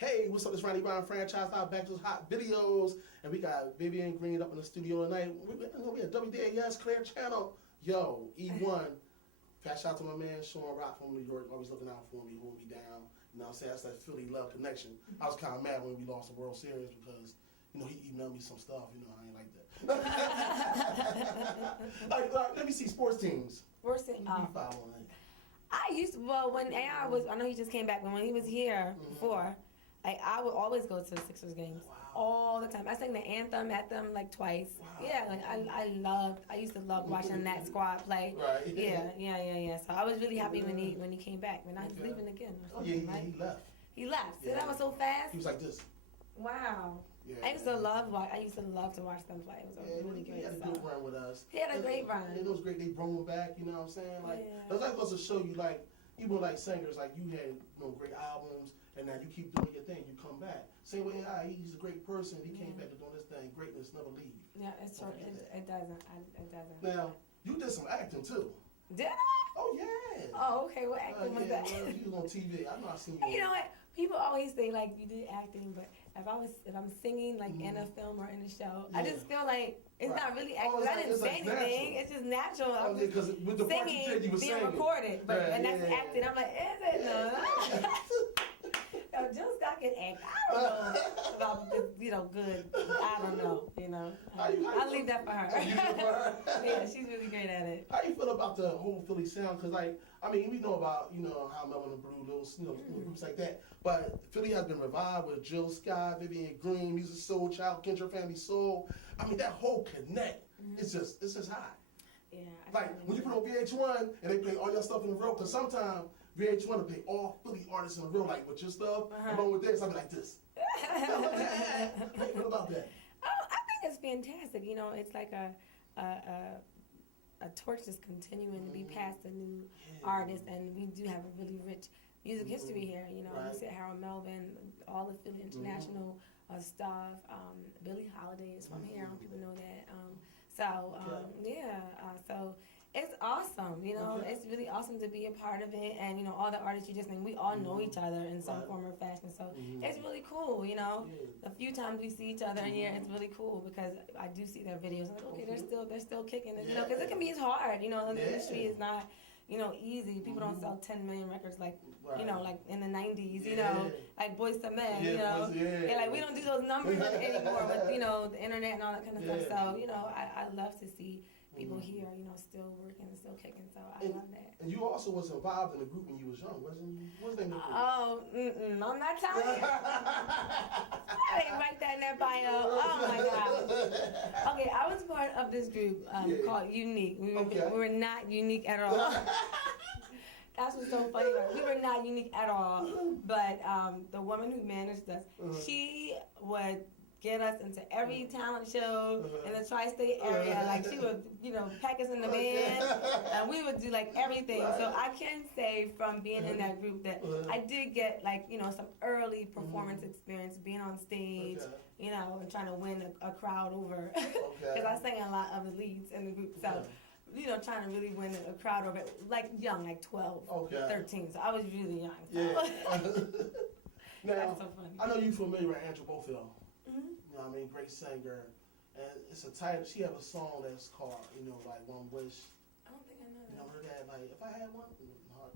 Hey, what's up? This Ronnie franchise out back to those hot videos, and we got Vivian Green up in the studio tonight. We at WDAS Clear Channel. Yo, E1. Fat shout out to my man Sean Rock from New York, always looking out for me, holding me down. You know what I'm saying? That's that Philly love connection. I was kind of mad when we lost the World Series because, you know, he emailed me some stuff. You know, I ain't like that. like, let me see sports teams. Sports teams. I used to, when AI was, I know he just came back, but when he was here before, I would always go to the Sixers games all the time. I sang the anthem at them like twice. Wow. Yeah, like I used to love watching that squad play. Right. Yeah. So I was really happy when he came back. But now he's leaving again. Oh yeah, he left. He left. Yeah. So that was so fast. He was like this. Wow. Yeah, I used to love to watch them play. It was really great. He had a good run with us. He had a great run. It was great. They brought him back. You know what I'm saying? Like it was like supposed to show you like. Even like singers, like you had great albums, and now you keep doing your thing. You come back. Same way, he's a great person. He came back to doing this thing. Greatness never leave. Yeah, it's true. It doesn't. It doesn't. Now you did some acting too. Did I? Oh yeah. Oh okay. What acting was that? Well, you was on TV. I know I seen you. You know what? People always say like you did acting, but if I'm singing like in a film or in a show, I just feel like it's not really acting. I didn't say anything. It's just natural. Oh, yeah, because with the part you did, you were being singing. Recorded, but and that's acting. I'm like, is it? No. Jill Scott can act. I don't know about good. I don't know. I'll leave that for her. Yeah, she's really great at it. How you feel about the whole Philly sound? Because we know about how Melvin and Brew, those groups like that. But Philly has been revived with Jill Scott, Vivian Green, Music Soul Child, Kendra Family Soul. That whole connect. It's just high. Yeah. Like when you put on VH1 and they play all your stuff in a row, because sometimes VH1 will play all Philly artists in a row, like with your stuff, along with this, I'll be like this. How you feel about that? Oh, I think it's fantastic. It's like a torch that's continuing to be passed to new artists, and we do have a really rich music history here. You said Harold Melvin, all the Philly International stuff. Billie Holiday is from here. I don't know if people know that. So it's awesome. It's really awesome to be a part of it, and all the artists you just named, we all know each other in some form or fashion. So it's really cool. The few times we see each other in here, it's really cool because I do see their videos. I'm like, okay, they're still kicking it. Because it can be hard. The industry is not. Easy. People don't sell 10 million records like like in the 90s, like Boyz II Men, like we don't do those numbers anymore with, the internet and all that kind of stuff. So, I love to see people here, still working and still kicking. So I love that. And you also was involved in a group when you was young, wasn't you? What was the name of the group? Oh, I'm not telling you. I didn't write that in that bio. Oh my God. Okay, I was part of this group called Unique. We were not unique at all. That's what's so funny about it. We were not unique at all. But the woman who managed us, she would get us into every talent show in the tri-state area. Like she would, pack us in the van, and we would do like everything. So I can say from being in that group that I did get some early performance experience, being on stage, and trying to win a crowd over. Because I sang a lot of the leads in the group. So. Trying to really win a crowd over, like young, like 12, 13. So I was really young. So. Yeah. Now, that's so funny. I know you're familiar with Andrew Bofill. Great singer. And it's a title, she have a song that's called, like One Wish. I don't think I know that. You know, heard that, like, if I had one,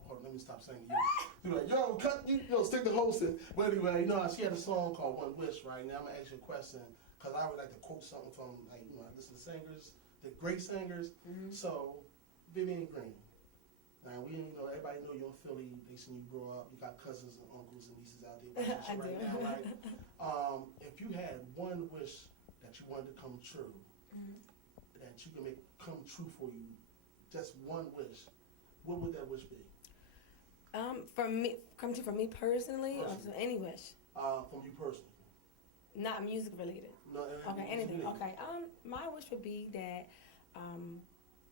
hold on, let me stop saying you. You're like, yo, cut, stick to hosting. But anyway, she had a song called One Wish, right? Now I'm going to ask you a question, because I would like to quote something from, like, I listen to singers, the great singers. So, Vivian Green. Now everybody know you're in Philly. They seen you grow up. You got cousins and uncles and nieces out there watching right now, right? If you had one wish that you wanted to come true, that you can make come true for you, just one wish, what would that wish be? For me, come true for me personally, or for any wish? From you personally. Not music related. No. Okay, anything. Related. Okay. My wish would be that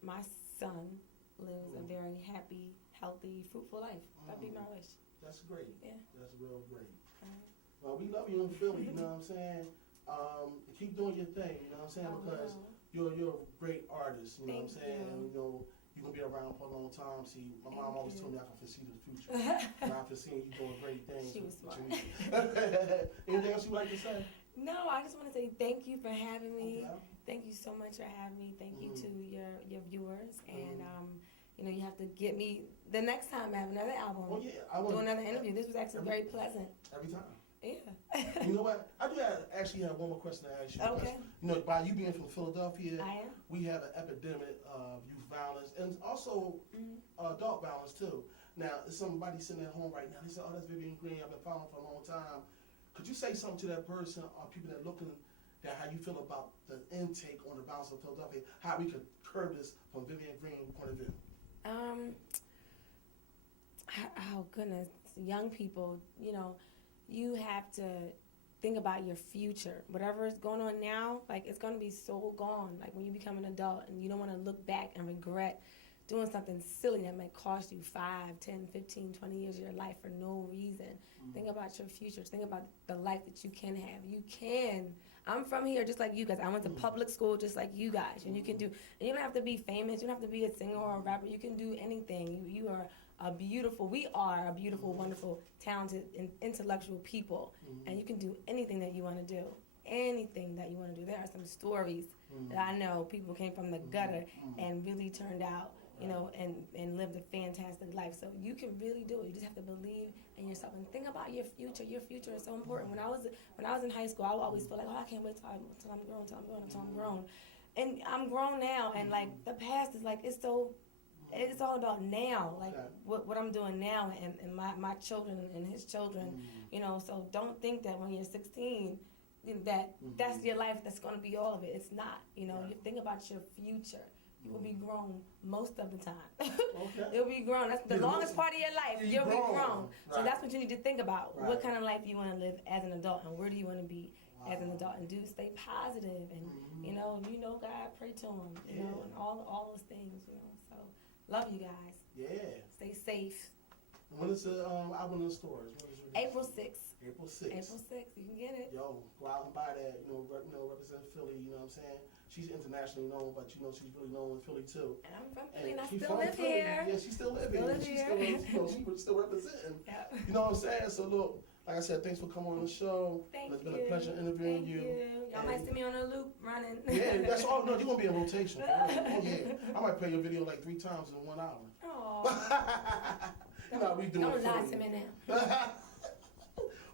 my son lives a very happy, healthy, fruitful life. That'd be my wish. That's great. Yeah. That's real great. Well, we love you in Philly, you know what I'm saying? Keep doing your thing, you know what I'm saying? Because you're a great artist, you know what I'm saying? you're gonna be around for a long time. See, my mom always told me I can foresee the future. And I'm foreseeing you doing great things. She was smart. Anything else you would like to say? No, I just want to say thank you for having me. Okay. Thank you so much for having me. Thank you to your viewers. And, you know, you have to get me the next time I have another album. Oh, yeah. Do another interview. This was actually very pleasant. Every time. Yeah. You know what? I do actually have one more question to ask you. Okay. You know, by you being from Philadelphia, I am. we have an epidemic of youth violence and also adult violence too. Now, if somebody sitting at home right now, they say, "Oh, that's Vivian Green. I've been following for a long time." Could you say something to that person or people that are looking at how you feel about the intake on the violence of Philadelphia, how we could curb this from Vivian Green's point of view? Oh goodness, young people, you know, you have to think about your future. Whatever is going on now, like, it's going to be so gone. Like, when you become an adult and you don't want to look back and regret doing something silly that might cost you 5, 10, 15, 20 years of your life for no reason. Think about your future. Think about the life that you can have. You can. I'm from here just like you guys. I went to public school just like you guys. And you can do, and you don't have to be famous. You don't have to be a singer or a rapper. You can do anything. We are a beautiful, wonderful, talented, and intellectual people. And you can do anything that you want to do. Anything that you want to do. There are some stories that I know people came from the gutter and really turned out, you know, and lived a fantastic life. So you can really do it. You just have to believe in yourself and think about your future. Your future is so important. When I was in high school, I would always feel like, oh, I can't wait till I'm grown. And I'm grown now, and like the past is like it's all about now, like what I'm doing now, and my children and his children, you know. So don't think that when you're 16 that's your life, that's going to be all of it. It's not, you know. You think about your future. You will be grown most of the time. Okay. You'll be grown. That's the longest part of your life. You'll be grown. Right. So that's what you need to think about. Right. What kind of life you want to live as an adult, and where do you want to be as an adult? And stay positive, and you know God, pray to Him, you know, and all those things, you know. So love you guys. Yeah. Stay safe. When is the album in the stores? April 6th. April 6th. April 6th. You can get it. Yo, go out and buy that. You know, represent Philly. You know what I'm saying? She's internationally known, but you know she's really known in Philly too. And I'm from Philly, and I she's still live here. Yeah, she still lives here. She's still, you know, she's still representing. Yep. You know what I'm saying? So look, like I said, thanks for coming on the show. Thank It's you. been a pleasure interviewing you. Y'all might see me on a loop running. Yeah, that's all. No, you're gonna be in rotation. Oh yeah, I might play your video like 3 times in 1 hour. Aww. You know how we do it. Don't lie to me now.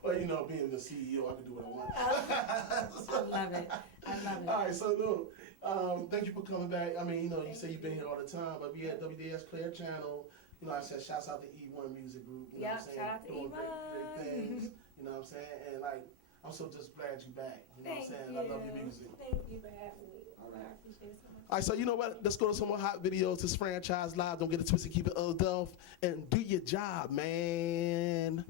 Well, you know, being the CEO, I can do what I want. I love it. All right, so look, thank you for coming back. I mean, you know, you say you've been here all the time, but we at WDS Player Channel. You know, I said shouts out to E1 Music Group. You know what I'm saying? Shout out to Doing E1. great things. You know what I'm saying? And like, I'm so just glad you're back. You know what I'm saying? Thank I love your music. Thank you for having me. I appreciate it so much. All right, so you know what? Let's go to some more hot videos. This franchise live. Don't get it twisted. Keep it Delph and do your job, man.